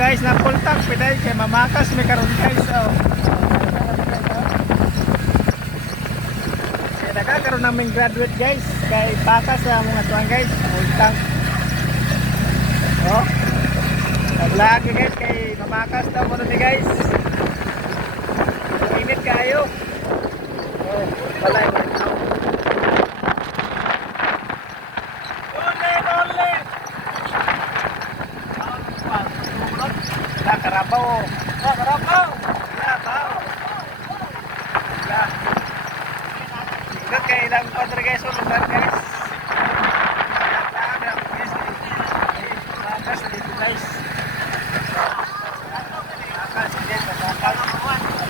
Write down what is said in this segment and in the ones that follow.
guys na full tank piday kay mamakas may karon guys. Oh. Kaya nagkakaroon namin graduate guys kay bakas sa mga tuwan guys full tank. Oh. Naglagi guys kay mamakas daw mo ni guys. Init kayo. Oh, balay mo. Karabaw. Oh, karabaw. Karabaw. Ya. Ingat kay ilang padre guys, lugar guys. Makas dito guys. Makas dito, makas.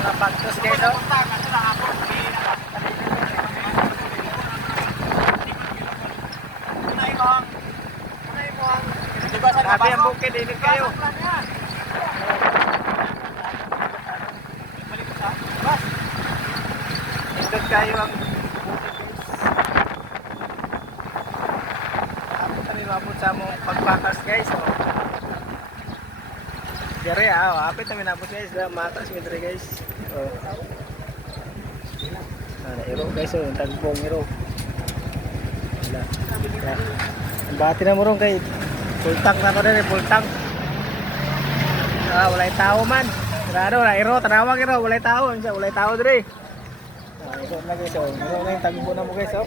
Napagtos guys oh. Sabi ang bukid, init kayo. Indot kayo ang abot na nilabot sa mong pagpakas guys. Oh. Dere apit na minabot guys. Matas midre guys. Oh. Iro guys. Oh, tagbong iro. Wala. Ang bati na mo ron kay full tank na ko din. Full tank. Walay tao man. Sarado na iro. Tanawag iro. Walay tao. Walay tao dire. Ito na guys, oh. Ito na yung tagbo na mo guys, oh.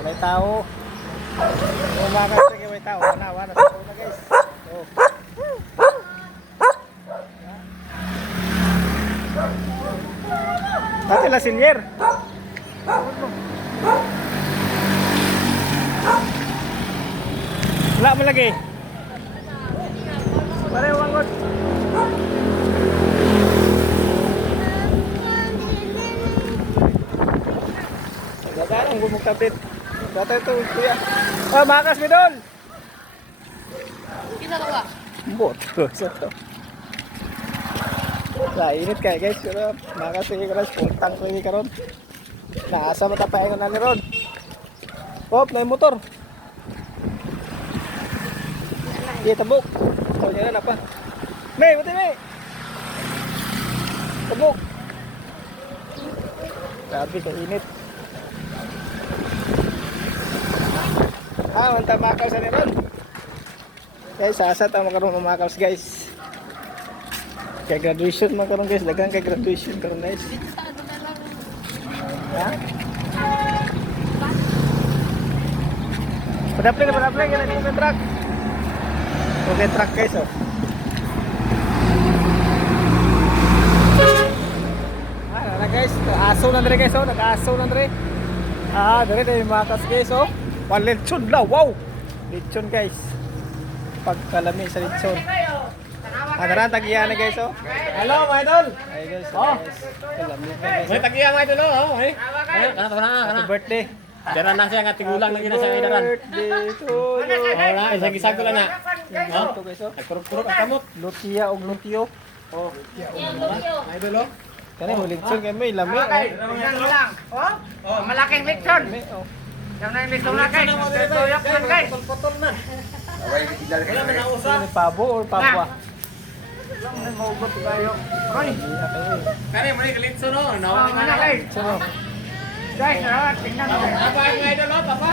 Walay tao. Umakas na kayo may tao. Wala sa tao na guys. Oh. Dati la silyer. Wala mo lagi. Pareho wangot. Ang gumugtabit. Dati ito, kuya. Oh, makas mi doon. Kita ka ba? Bot. Init kayo guys. Pero makas sige ka rin. Puntang sige ka ron. Naasa matapain ko na ni ron. Hop, na yung motor. Iya, tabok. Ito niya na pa. May, buti may. Tabok. Grabe ka init. Manta makaw sa niron. Guys, asat ang makaroon ng makaw guys. Kaya graduation makaroon guys. Dagang kay graduation karoon guys. Ha? Padaplay kaya na yung truck. Okay, truck guys oh. Na guys, aso na dire guys oh. Nag-aso na dire. Dire tayo makas guys oh. Lechon la, wow! Lechon guys. Pagkalami sa lechon. Tara, tagiyan na guys oh. Hello mga idol. Ay guys, kalami guys. May tagiyan mga idol oh. Ay. Happy birthday. Dara na siya nga tigulang lagi na sa idaran. Birthday to you. Wala, isang-isang ko lang na. Ito guys oh. Nagkuruk-kuruk ang kamot. Lutia og lutio. Oh, Mga idol oh. kanay mo lechon kay may lami oh. Lang. Oh, malaking lechon. Lami oh. Yan na yung lechon na guys. Tuyok man guys. Putol na. Wala man nausap. Ano, pabo or papwa? Lang na maugot tayo. Roy. Kani mo ni litso no. Oh, Nawa mana guys. So, Guys, tingnan mo. Apa mga idol oh, papa?